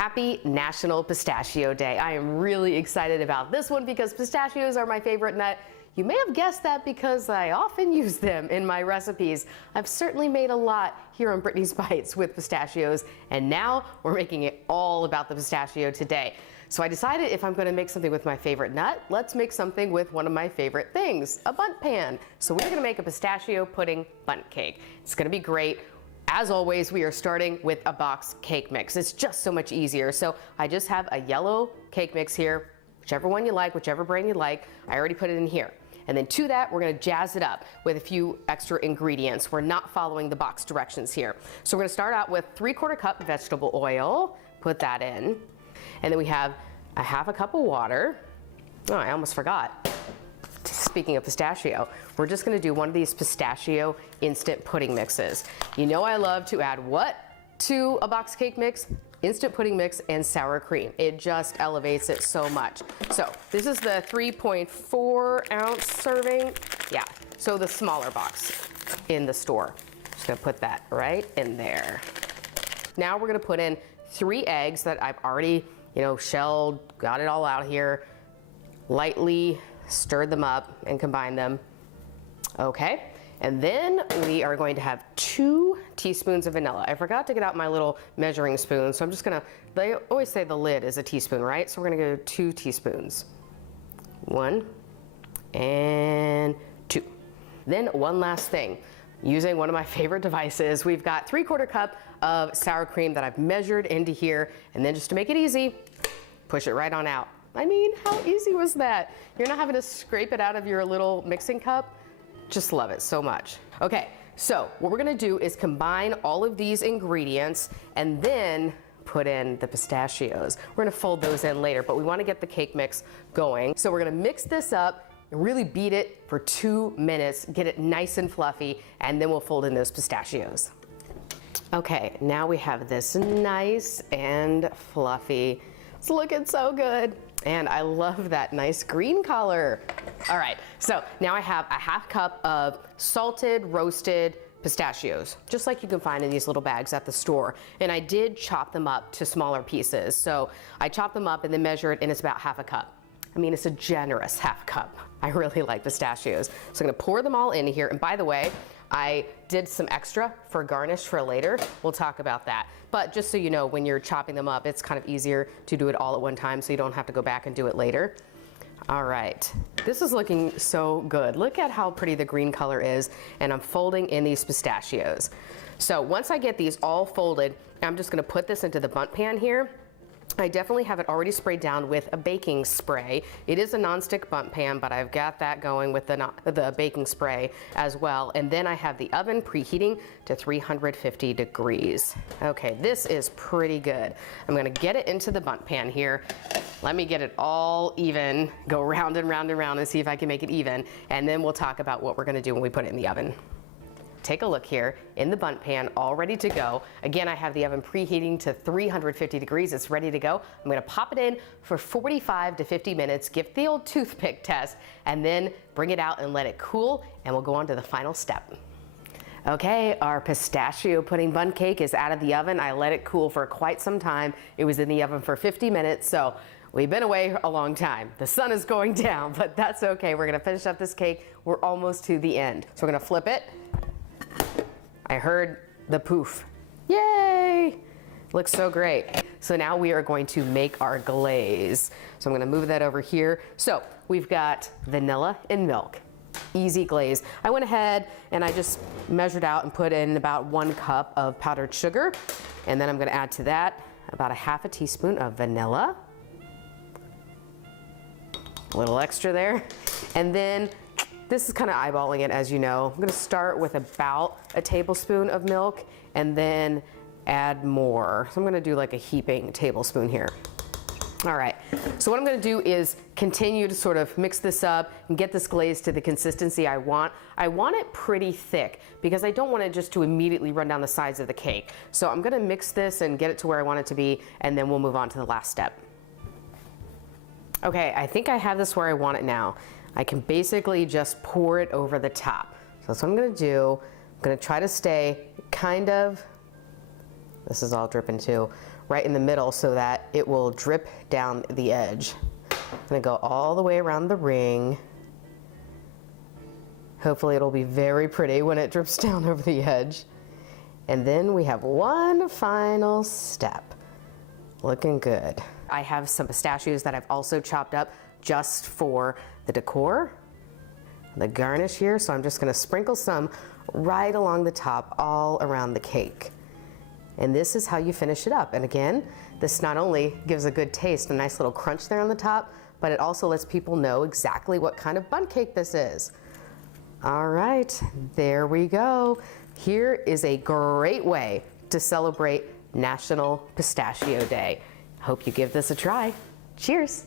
Happy National Pistachio Day. I am really excited about this one because pistachios are my favorite nut. You may have guessed that because I often use them in my recipes. I've certainly made a lot here on Brittany's Bites with pistachios, and now we're making it all about the pistachio today. So I decided if I'm going to make something with my favorite nut, let's make something with one of my favorite things, a bundt pan. So we're going to make a pistachio pudding bundt cake. It's going to be great. As always, we are starting with a box cake mix. It's just so much easier. So I just have a yellow cake mix here, whichever one you like, whichever brand you like. I already put it in here. And then to that, we're gonna jazz it up with a few extra ingredients. We're not following the box directions here. So we're gonna start out with 3/4 cup vegetable oil, put that in. And then we have a 1/2 cup of water. Oh, I almost forgot. Speaking of pistachio, we're just gonna do one of these pistachio instant pudding mixes. You know I love to add what to a box cake mix? Instant pudding mix and sour cream. It just elevates it so much. So this is the 3.4 ounce serving. Yeah, so the smaller box in the store. Just gonna put that right in there. Now we're gonna put in 3 eggs that I've already, shelled, got it all out here. Lightly stirred them up and combine them. Okay, and then we are going to have 2 teaspoons of vanilla. I forgot to get out my little measuring spoon, so I'm just gonna, they always say the lid is a teaspoon, right? So we're gonna go 2 teaspoons. 1 and 2. Then one last thing. Using one of my favorite devices, we've got 3/4 cup of sour cream that I've measured into here, and then just to make it easy, push it right on out. I mean, how easy was that? You're not having to scrape it out of your little mixing cup. Just love it so much. Okay, so what we're gonna do is combine all of these ingredients and then put in the pistachios. We're gonna fold those in later, but we wanna get the cake mix going. So we're gonna mix this up and really beat it for 2 minutes, get it nice and fluffy, and then we'll fold in those pistachios. Okay, now we have this nice and fluffy. It's looking so good. And I love that nice green color. All right, so now I have a 1/2 cup of salted, roasted pistachios, just like you can find in these little bags at the store. And I did chop them up to smaller pieces. So I chopped them up and then measured, and it's about 1/2 cup. I mean, it's a generous 1/2 cup. I really like pistachios. So I'm gonna pour them all in here. And by the way, I did some extra for garnish for later. We'll talk about that. But just so you know, when you're chopping them up, it's kind of easier to do it all at one time so you don't have to go back and do it later. All right, this is looking so good. Look at how pretty the green color is, and I'm folding in these pistachios. So once I get these all folded, I'm just gonna put this into the bundt pan here. I definitely have it already sprayed down with a baking spray. It is a nonstick bundt pan, but I've got that going with the baking spray as well. And then I have the oven preheating to 350 degrees. Okay, this is pretty good. I'm gonna get it into the bundt pan here. Let me get it all even, go round and round and round and see if I can make it even. And then we'll talk about what we're gonna do when we put it in the oven. Take a look here in the bundt pan, all ready to go. Again, I have the oven preheating to 350 degrees. It's ready to go. I'm gonna pop it in for 45 to 50 minutes, give the old toothpick test, and then bring it out and let it cool, and we'll go on to the final step. Okay, our pistachio pudding bundt cake is out of the oven. I let it cool for quite some time. It was in the oven for 50 minutes, so we've been away a long time. The sun is going down, but that's okay. We're gonna finish up this cake. We're almost to the end. So we're gonna flip it. I heard the poof. Yay! Looks so great. So now we are going to make our glaze. So I'm gonna move that over here. So we've got vanilla and milk. Easy glaze. I went ahead and I just measured out and put in about 1 cup of powdered sugar. And then I'm gonna add to that about a 1/2 teaspoon of vanilla. A little extra there. And then this is kind of eyeballing it, as you know. I'm gonna start with about a tablespoon of milk and then add more. So I'm gonna do like a heaping tablespoon here. All right, so what I'm gonna do is continue to sort of mix this up and get this glaze to the consistency I want. I want it pretty thick because I don't want it just to immediately run down the sides of the cake. So I'm gonna mix this and get it to where I want it to be, and then we'll move on to the last step. Okay, I think I have this where I want it now. I can basically just pour it over the top. So that's what I'm gonna do. I'm gonna try to stay kind of, this is all dripping too, right in the middle so that it will drip down the edge. I'm gonna go all the way around the ring. Hopefully it'll be very pretty when it drips down over the edge. And then we have one final step. Looking good. I have some pistachios that I've also chopped up just for the decor, the garnish here. So I'm just gonna sprinkle some right along the top, all around the cake. And this is how you finish it up. And again, this not only gives a good taste, a nice little crunch there on the top, but it also lets people know exactly what kind of bundt cake this is. All right, there we go. Here is a great way to celebrate National Pistachio Day. Hope you give this a try. Cheers.